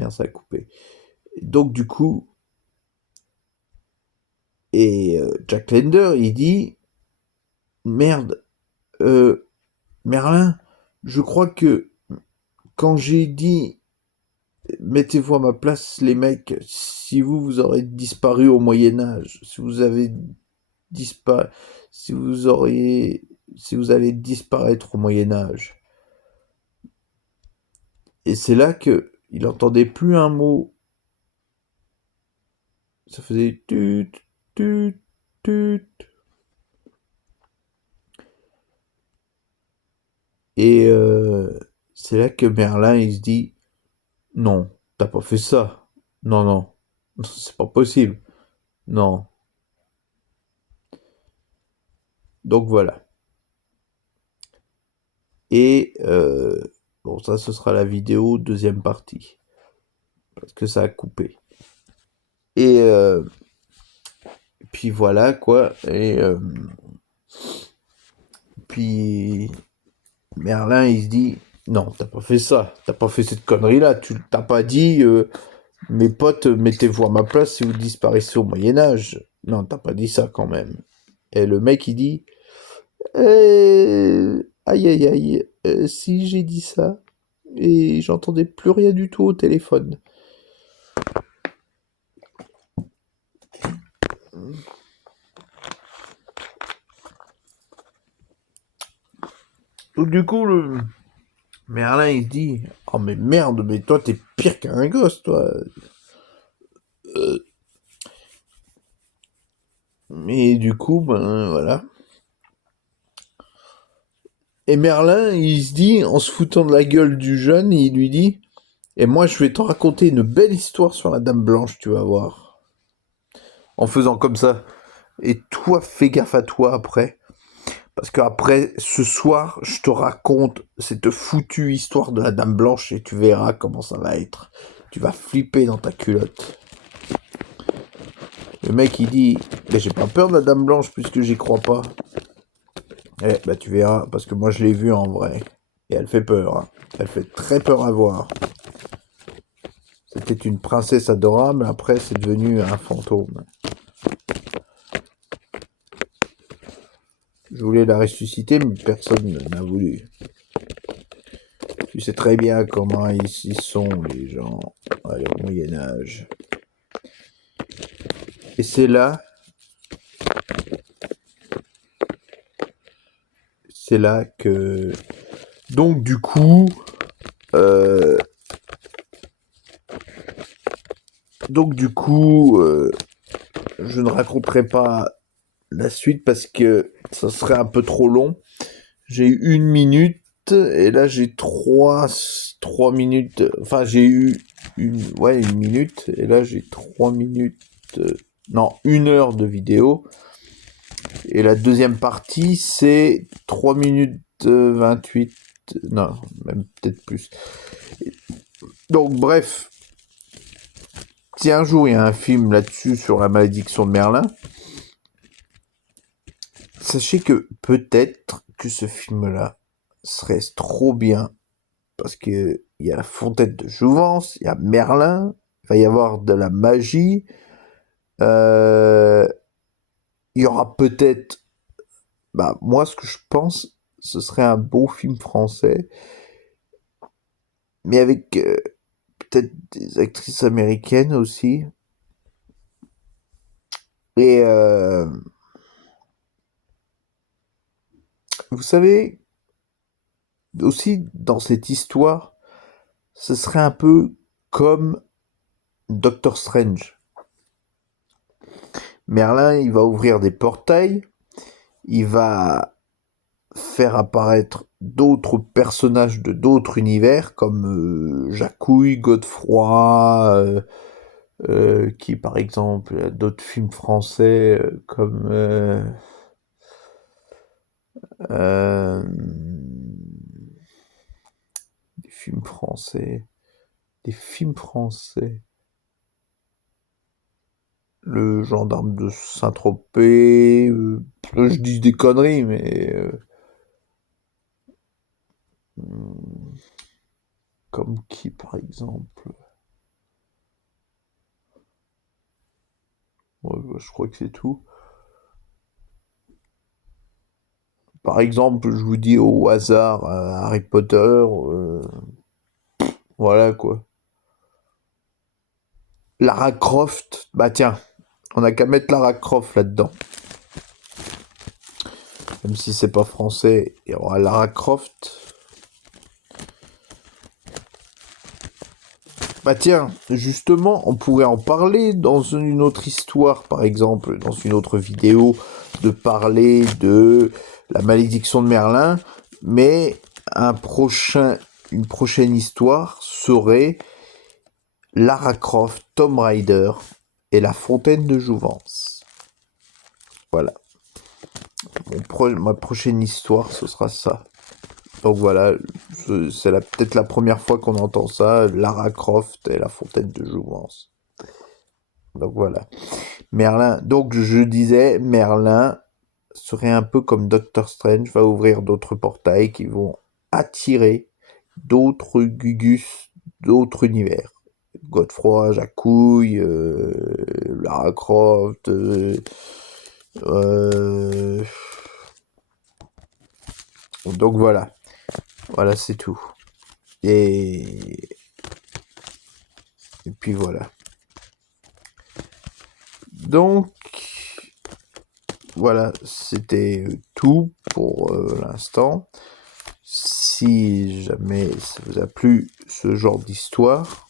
Merde, ça a coupé. Donc du coup, Jack Lender, il dit, merde, Merlin, je crois que quand j'ai dit mettez-vous à ma place, les mecs, si vous aurez disparu au Moyen Âge, si vous avez disparu, si vous auriez, si vous allez disparaître au Moyen Âge. Et c'est là que il entendait plus un mot. Ça faisait tut, tut, tut. Et c'est là que Merlin, il se dit, non, t'as pas fait ça. Non, non, c'est pas possible. Non. Donc voilà. Et bon, ça, ce sera la vidéo deuxième partie. Parce que ça a coupé. Et puis voilà, quoi. Et puis Merlin, il se dit, non, t'as pas fait ça. T'as pas fait cette connerie-là. Tu t'as pas dit, mes potes, mettez-vous à ma place si vous disparaissez au Moyen-Âge. Non, t'as pas dit ça quand même. Et le mec, il dit, aïe aïe aïe, si j'ai dit ça, et j'entendais plus rien du tout au téléphone. Donc du coup, le Merlin, il se dit, oh mais merde, mais toi t'es pire qu'un gosse, toi. Et du coup, ben voilà. Et Merlin, il se dit, en se foutant de la gueule du jeune, il lui dit, et moi je vais t'en raconter une belle histoire sur la Dame Blanche, tu vas voir. En faisant comme ça. Et toi, fais gaffe à toi après. Parce qu'après, ce soir, je te raconte cette foutue histoire de la Dame Blanche et tu verras comment ça va être. Tu vas flipper dans ta culotte. Le mec, il dit, mais j'ai pas peur de la Dame Blanche puisque j'y crois pas. Eh, bah tu verras, parce que moi je l'ai vue en vrai. Et elle fait peur. Hein. Elle fait très peur à voir. C'était une princesse adorable, après c'est devenu un fantôme. Je voulais la ressusciter, mais personne n'a voulu. Tu sais très bien comment ils sont, les gens, au Moyen-Âge. Et c'est là que... Donc du coup... Euh, je ne raconterai pas la suite parce que ça serait un peu trop long. J'ai eu 1 minute et là j'ai trois minutes. Enfin, j'ai eu 1 minute et là j'ai 3 minutes. Non, 1 heure de vidéo. Et la deuxième partie, c'est 3 minutes 28. Non, même peut-être plus. Donc, bref. Si un jour il y a un film là-dessus sur la malédiction de Merlin, sachez que peut-être que ce film-là serait trop bien parce que il y a la fontaine de Jouvence, il y a Merlin, il va y avoir de la magie, euh, il y aura peut-être, bah moi ce que je pense, ce serait un beau film français, mais avec peut-être des actrices américaines aussi. Et vous savez, aussi dans cette histoire, ce serait un peu comme Doctor Strange. Merlin, il va ouvrir des portails, il va faire apparaître d'autres personnages de d'autres univers, comme Jacouille, Godefroy, qui par exemple, d'autres films français comme... euh, des films français... Des films français... Le gendarme de Saint-Tropez, je dis des conneries, mais comme qui par exemple? Je crois que c'est tout. Par exemple, je vous dis au hasard Harry Potter, voilà quoi. Lara Croft, bah tiens, on a qu'à mettre Lara Croft là-dedans. Même si c'est pas français, il y aura Lara Croft. Bah tiens, justement, on pourrait en parler dans une autre histoire, par exemple, dans une autre vidéo, de parler de la malédiction de Merlin, mais une prochaine histoire serait Lara Croft, Tomb Raider et la fontaine de Jouvence. Voilà. Ma prochaine histoire, ce sera ça. Donc voilà, c'est peut-être la première fois qu'on entend ça, Lara Croft et la fontaine de Jouvence. Donc voilà. Merlin, donc je disais, Merlin serait un peu comme Doctor Strange, va ouvrir d'autres portails qui vont attirer d'autres Gugus, d'autres univers. Godefroy, Jacouille, Lara Croft, donc voilà. Voilà, c'est tout. Et puis voilà. Donc, voilà, c'était tout pour l'instant. Si jamais ça vous a plu ce genre d'histoire,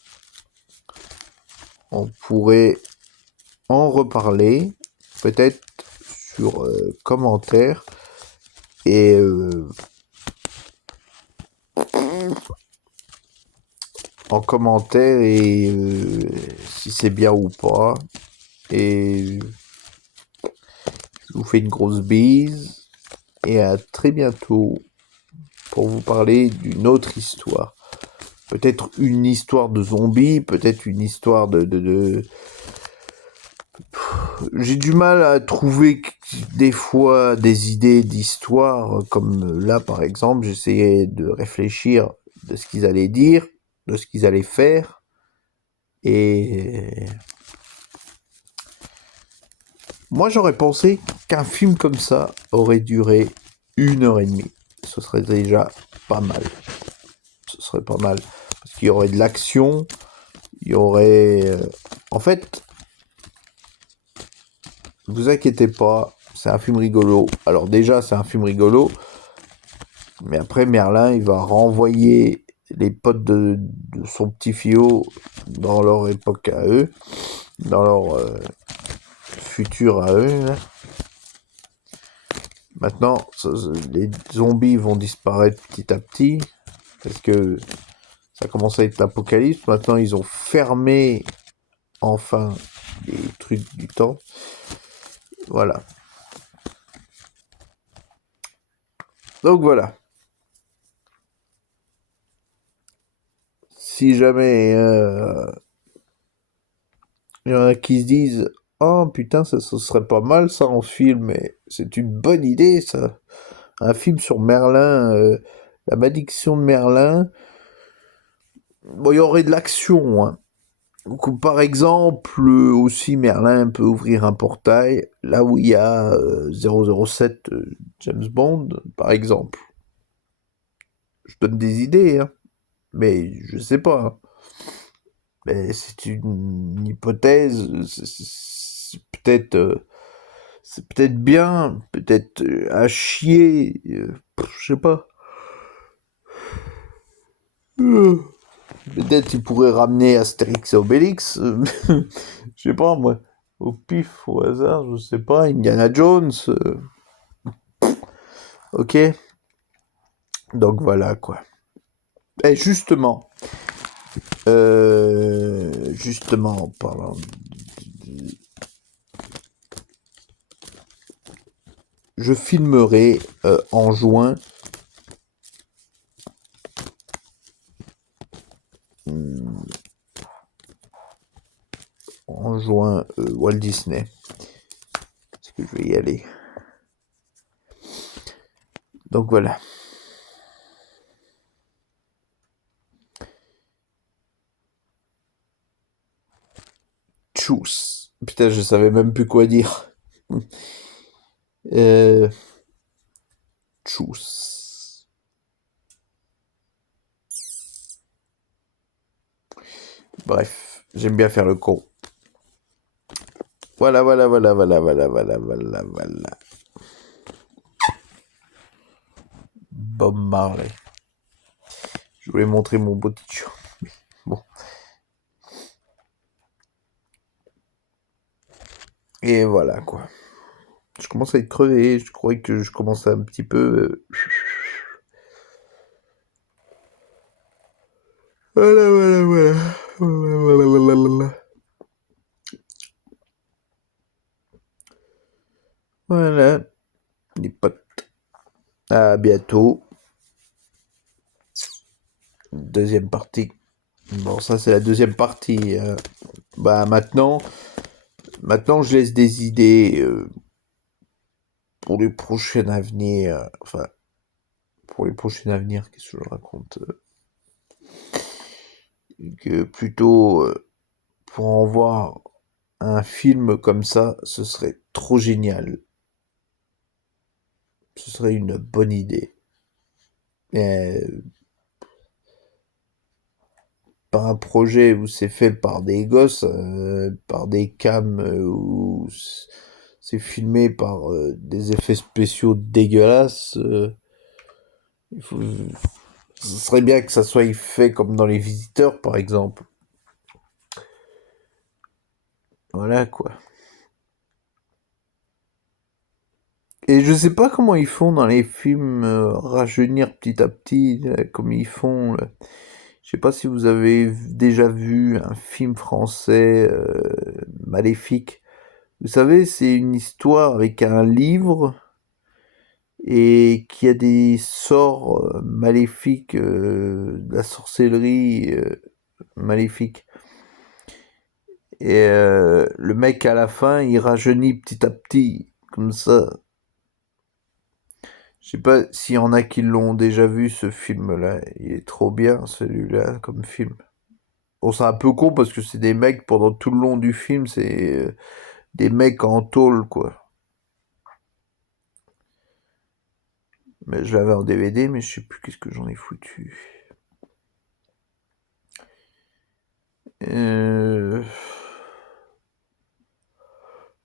on pourrait en reparler, peut-être sur commentaire. Et en commentaire et si c'est bien ou pas. Et je vous fais une grosse bise et à très bientôt pour vous parler d'une autre histoire. Peut-être une histoire de zombies, peut-être une histoire de... J'ai du mal à trouver des fois des idées d'histoire, comme là par exemple, j'essayais de réfléchir de ce qu'ils allaient dire, de ce qu'ils allaient faire, et moi j'aurais pensé qu'un film comme ça aurait duré 1 heure et demie. Ce serait déjà pas mal. Ce serait pas mal. Parce qu'il y aurait de l'action, il y aurait... En fait, ne vous inquiétez pas, c'est un film rigolo. Alors déjà, c'est un film rigolo, mais après, Merlin, il va renvoyer les potes de son petit Fio dans leur époque à eux, dans leur futur à eux. Là. Maintenant, les zombies vont disparaître petit à petit, parce que ça commence à être l'apocalypse. Maintenant, ils ont fermé, enfin, les trucs du temps. Voilà. Donc voilà. Si jamais il y en a qui se disent oh putain, ça serait pas mal ça en film, mais c'est une bonne idée ça. Un film sur Merlin, la malédiction de Merlin. Bon, il y aurait de l'action, hein. Donc, par exemple, aussi Merlin peut ouvrir un portail là où il y a 007 James Bond, par exemple. Je donne des idées, hein, mais je sais pas. Hein. Mais c'est une hypothèse, c'est peut-être bien, peut-être à chier, je sais pas. Peut-être il pourrait ramener Astérix et Obélix, je sais pas moi, au pif, au hasard, je sais pas, Indiana Jones, ok. Donc voilà quoi. Et justement, en parlant je filmerai en juin Walt Disney. Est-ce que je vais y aller? Donc voilà. Tchuss. Putain, je savais même plus quoi dire. Euh... Tchuss. Bref, j'aime bien faire le con. Voilà, voilà, voilà, voilà, voilà, voilà, voilà, voilà. Bob Marley. Je voulais montrer mon beau t-shirt. Bon. Et voilà, quoi. Je commence à être crevé. Je croyais que je commençais un petit peu... Voilà, voilà, voilà. Voilà, voilà, voilà. Voilà, les potes. À bientôt. Deuxième partie. Bon, ça c'est la deuxième partie. Bah maintenant je laisse des idées pour les prochains avenirs. Enfin, pour les prochains avenirs, qu'est-ce que je raconte que plutôt pour en voir un film comme ça, ce serait trop génial. Ce serait une bonne idée. Euh, Pas un projet où c'est fait par des gosses, par des cams, où c'est filmé par des effets spéciaux dégueulasses. Il faut... Ce serait bien que ça soit fait comme dans Les Visiteurs, par exemple. Voilà, quoi. Et je sais pas comment ils font dans les films rajeunir petit à petit, comme ils font. Là. Je sais pas si vous avez déjà vu un film français maléfique. Vous savez, c'est une histoire avec un livre et qui a des sorts maléfiques, de la sorcellerie maléfique. Et le mec à la fin, il rajeunit petit à petit, comme ça. Je sais pas s'il y en a qui l'ont déjà vu ce film-là. Il est trop bien celui-là comme film. Bon, c'est un peu con parce que c'est des mecs pendant tout le long du film, c'est des mecs en tôle quoi. Mais je l'avais en DVD, mais je sais plus qu'est-ce que j'en ai foutu. Euh...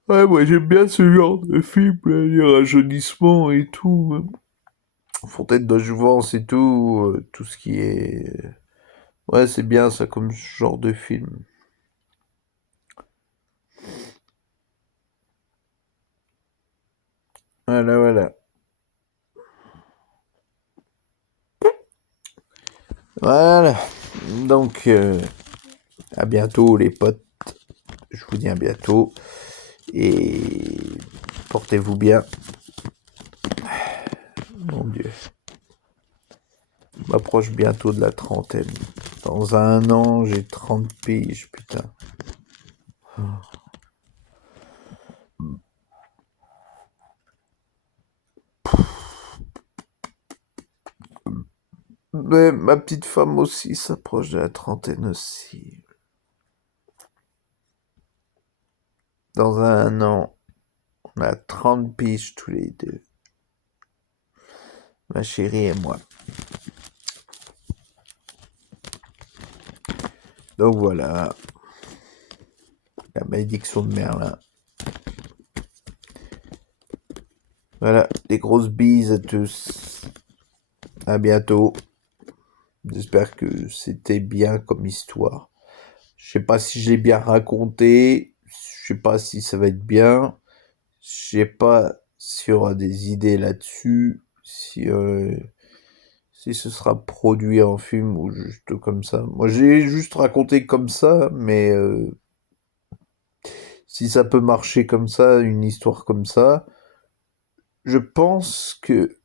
Ouais, moi j'aime bien ce genre de film, là, les rajeunissements et tout. Fontaine de jouvence et tout, tout ce qui est... Ouais, c'est bien ça comme genre de film. Voilà, voilà. Voilà. Donc, à bientôt les potes. Je vous dis à bientôt. Et portez-vous bien. Mon Dieu. Je m'approche bientôt de la trentaine. Dans un an, j'ai 30 piges, putain. Mais ma petite femme aussi s'approche de la trentaine aussi. Dans un an, on a 30 piges tous les deux. Ma chérie et moi. Donc voilà. La malédiction de Merlin. Voilà, des grosses bises à tous. À bientôt. J'espère que c'était bien comme histoire. Je sais pas si je l'ai bien raconté. Je sais pas si ça va être bien. Je sais pas s'il y aura des idées là-dessus. Si ce sera produit en film ou juste comme ça. Moi, j'ai juste raconté comme ça, mais si ça peut marcher comme ça, une histoire comme ça, je pense que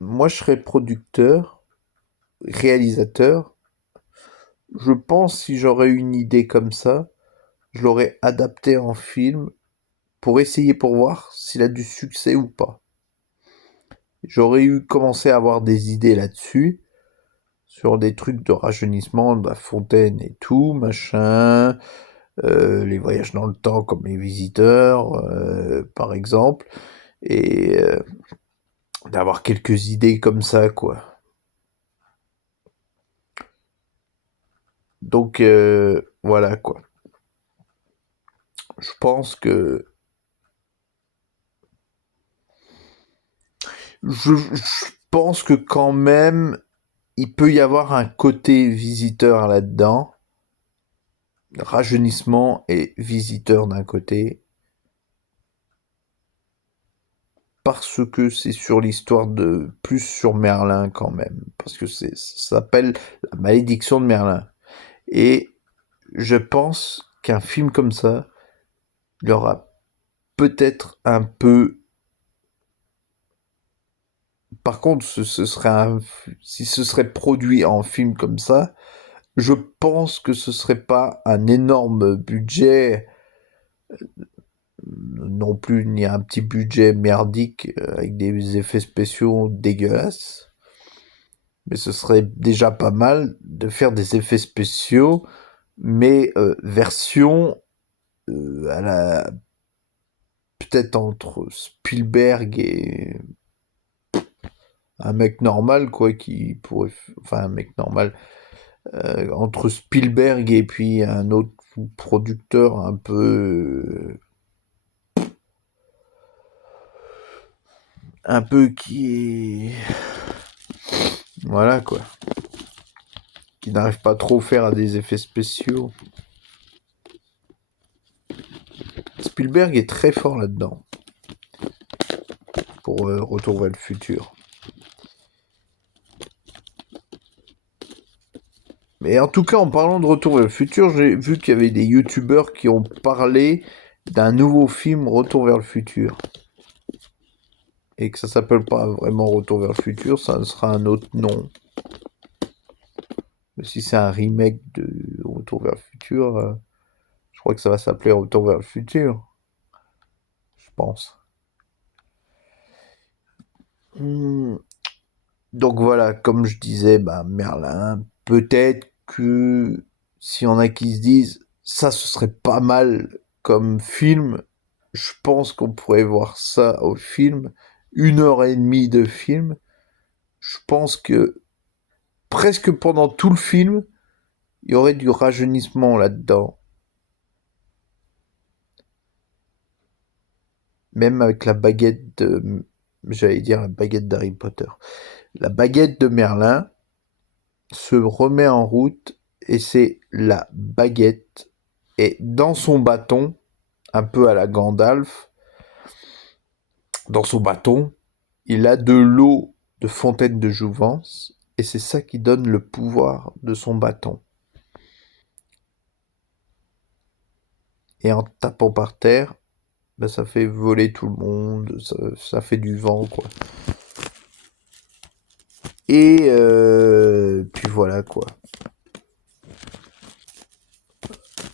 moi, je serais producteur, réalisateur. Je pense si j'aurais une idée comme ça, je l'aurais adapté en film pour essayer pour voir s'il a du succès ou pas. J'aurais eu commencé à avoir des idées là-dessus, sur des trucs de rajeunissement, de la fontaine et tout, machin. les voyages dans le temps comme les visiteurs, par exemple, et d'avoir quelques idées comme ça, quoi. Donc voilà, quoi. Je pense que je pense que quand même il peut y avoir un côté visiteur là-dedans, rajeunissement et visiteur d'un côté, parce que c'est sur l'histoire de plus sur Merlin quand même, parce que ça s'appelle La Malédiction de Merlin. Et je pense qu'un film comme ça, il y aura peut-être un peu. Par contre, ce serait si ce serait produit en film comme ça, je pense que ce serait pas un énorme budget non plus, ni un petit budget merdique avec des effets spéciaux dégueulasses. Mais ce serait déjà pas mal de faire des effets spéciaux, mais version à la peut-être entre Spielberg et un mec normal, quoi, qui pourrait, enfin un mec normal, entre Spielberg et puis un autre producteur un peu qui est, voilà quoi, qui n'arrive pas trop à faire des effets spéciaux. Spielberg est très fort là-dedans pour Retour vers le futur. Mais en tout cas, en parlant de Retour vers le futur, j'ai vu qu'il y avait des youtubeurs qui ont parlé d'un nouveau film Retour vers le futur. Et que ça s'appelle pas vraiment Retour vers le futur, ça sera un autre nom. Mais si c'est un remake de Retour vers le futur, je crois que ça va s'appeler Retour vers le futur. Je pense. Donc voilà, comme je disais, bah, Merlin, peut-être que s'il y en a qui se disent ça, ce serait pas mal comme film, je pense qu'on pourrait voir ça au film, 1 heure et demie de film. Je pense que presque pendant tout le film, il y aurait du rajeunissement là-dedans. Même avec la baguette de... J'allais dire la baguette d'Harry Potter. La baguette de Merlin se remet en route et c'est la baguette. Et dans son bâton, un peu à la Gandalf, dans son bâton, il a de l'eau de fontaine de jouvence et c'est ça qui donne le pouvoir de son bâton. Et en tapant par terre, ben ça fait voler tout le monde, ça fait du vent, quoi. Et puis voilà, quoi.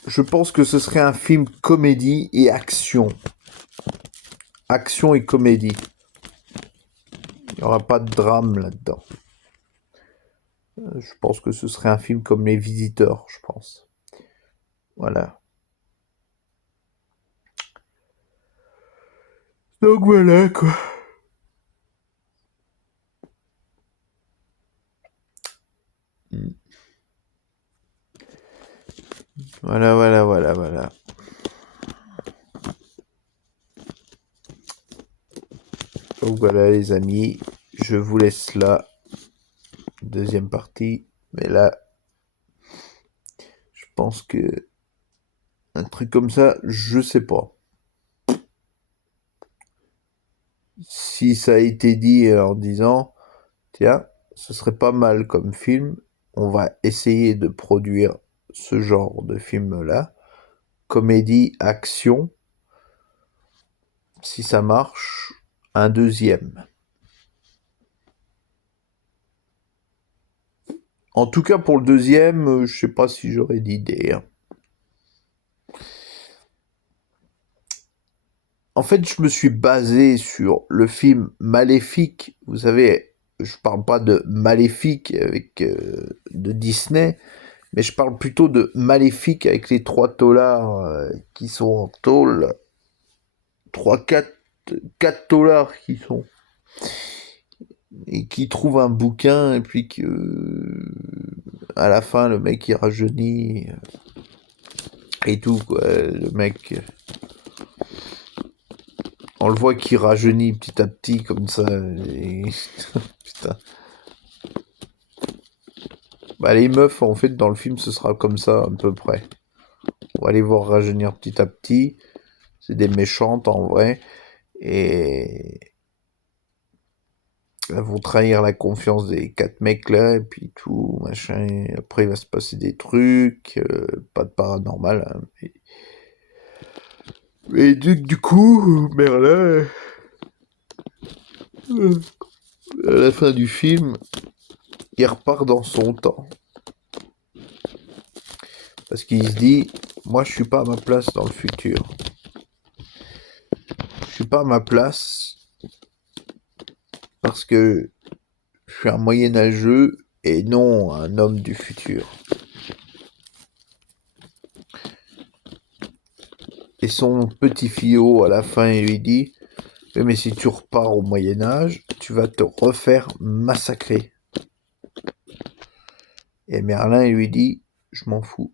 Je pense que ce serait un film comédie et action. Action et comédie. Il n'y aura pas de drame là-dedans. Je pense que ce serait un film comme Les Visiteurs, je pense. Voilà. Donc voilà, quoi. Voilà, voilà, voilà, voilà. Donc voilà, les amis, je vous laisse là. Deuxième partie. Mais là, je pense que un truc comme ça, je sais pas. Si ça a été dit en disant, tiens, ce serait pas mal comme film, on va essayer de produire ce genre de film-là. Comédie, action. Si ça marche, un deuxième. En tout cas, pour le deuxième, je sais pas si j'aurais d'idée. Hein. En fait, je me suis basé sur le film Maléfique. Vous savez, je parle pas de Maléfique avec de Disney, Mais je parle plutôt de Maléfique avec les 3 $ qui sont en tôle. 4 dollars qui sont. Et qui trouvent un bouquin et puis que à la fin le mec il rajeunit et tout quoi. Le mec on le voit qui rajeunit petit à petit comme ça. Et... Putain. Bah les meufs en fait dans le film ce sera comme ça à peu près. On va les voir rajeunir petit à petit. C'est des méchantes en vrai. Et elles vont trahir la confiance des 4 mecs là, et puis tout, machin. Et après, il va se passer des trucs, pas de paranormal. Hein, mais du coup, Merlin, à la fin du film, il repart dans son temps. Parce qu'il se dit, moi je suis pas à ma place dans le futur. Je suis pas à ma place parce que je suis un moyenâgeux et non un homme du futur. Et son petit fiot, à la fin, il lui dit, oui, mais si tu repars au Moyen-Âge, tu vas te refaire massacrer. Et Merlin, il lui dit, je m'en fous.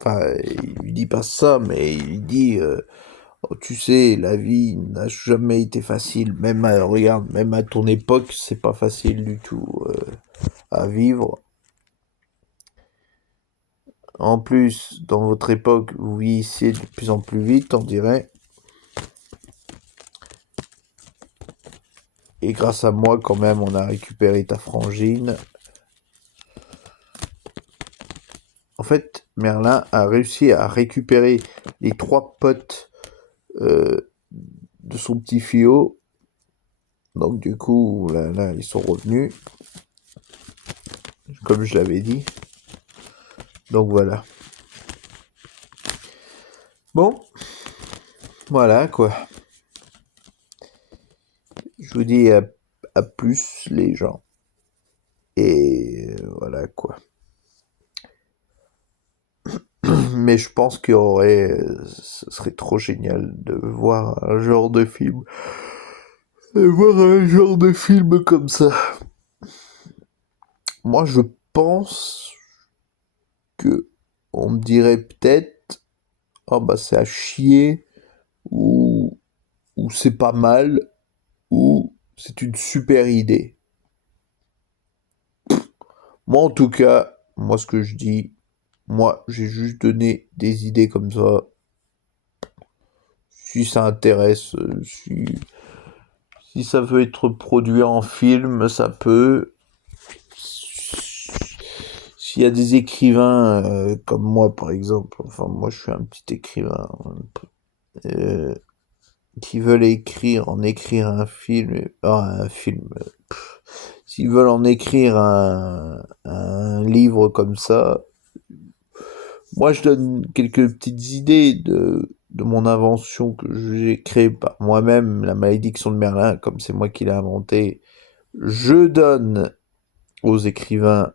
Enfin, il lui dit pas ça, mais il lui dit, oh, tu sais, la vie n'a jamais été facile. Même regarde, même à ton époque, c'est pas facile du tout à vivre. En plus, dans votre époque, vous vieillissez de plus en plus vite, on dirait. Et grâce à moi, quand même, on a récupéré ta frangine. En fait, Merlin a réussi à récupérer les 3 potes de son petit fiot. Donc du coup, là, ils sont revenus, comme je l'avais dit. Donc voilà. Bon, voilà quoi. Je vous dis à plus les gens. Et voilà quoi. Mais je pense qu'il y aurait, ce serait trop génial de voir un genre de film. De voir un genre de film comme ça. Moi, je pense que on me dirait peut-être, oh bah c'est à chier, ou c'est pas mal, ou c'est une super idée. Moi, en tout cas, moi, ce que je dis, moi, j'ai juste donné des idées comme ça. Si ça intéresse, si ça veut être produit en film, ça peut. S'il y a des écrivains comme moi, par exemple, enfin, moi, je suis un petit écrivain, euh, qui veulent écrire un film, un film. S'ils veulent en écrire un livre comme ça, moi je donne quelques petites idées de mon invention que j'ai créée par moi-même, la malédiction de Merlin, comme c'est moi qui l'ai inventée. Je donne aux écrivains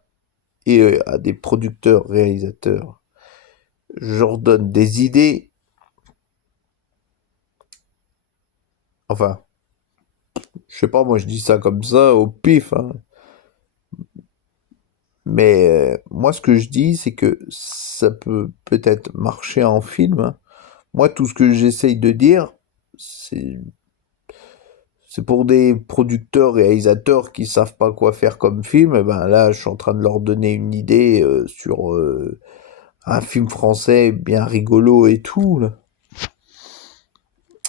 et à des producteurs, réalisateurs, je leur donne des idées. Enfin, je sais pas, moi je dis ça comme ça au pif, hein. Mais moi, ce que je dis, c'est que ça peut peut-être marcher en film, hein. Moi, tout ce que j'essaye de dire, c'est pour des producteurs, réalisateurs qui savent pas quoi faire comme film. Et ben là, je suis en train de leur donner une idée sur un film français bien rigolo et tout, là.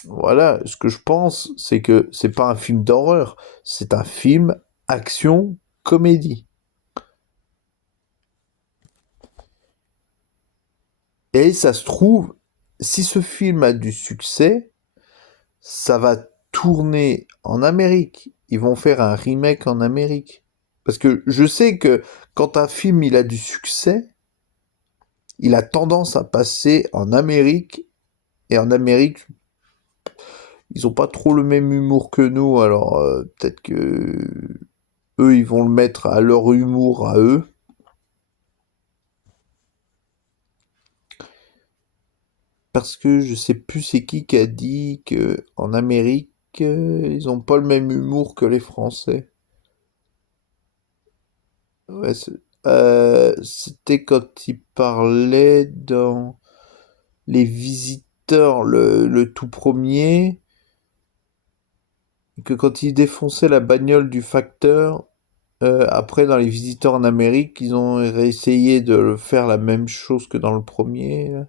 Voilà, ce que je pense, c'est que c'est pas un film d'horreur, c'est un film action comédie. Et ça se trouve, si ce film a du succès, ça va tourner en Amérique. Ils vont faire un remake en Amérique. Parce que je sais que quand un film il a du succès, il a tendance à passer en Amérique. Et en Amérique, ils ont pas trop le même humour que nous. Alors peut-être que eux, ils vont le mettre à leur humour à eux. parce que je sais plus c'est qui a dit que en Amérique, ils ont pas le même humour que les Français. Ouais, c'était quand il parlait dans Les Visiteurs, le tout premier, que quand il défonçait la bagnole du facteur, après dans Les Visiteurs en Amérique, ils ont réessayé de faire la même chose que dans le premier, là.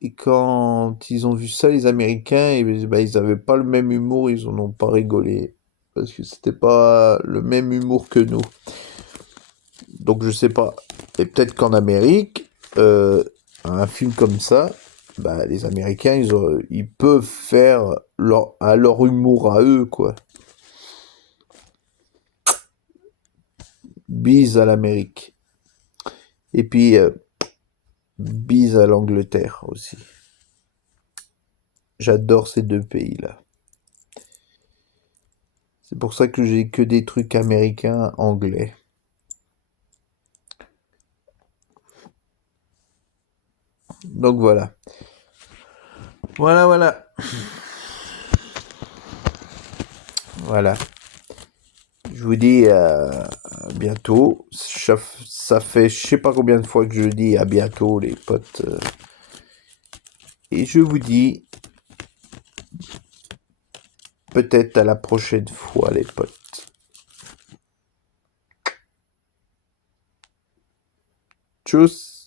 Et quand ils ont vu ça, les Américains, ils avaient pas le même humour, ils en ont pas rigolé. Parce que c'était pas le même humour que nous. Donc je sais pas. Et peut-être qu'en Amérique, un film comme ça, bah, les Américains, ils peuvent faire à leur humour à eux, quoi. Bise à l'Amérique. Et puis, bise à l'Angleterre aussi. J'adore ces deux pays-là. C'est pour ça que j'ai que des trucs américains, anglais. Donc voilà. Voilà, voilà. Voilà. Je vous dis à bientôt. Ça fait je sais pas combien de fois que je dis à bientôt, les potes. Et je vous dis peut-être à la prochaine fois, les potes. Tchuss!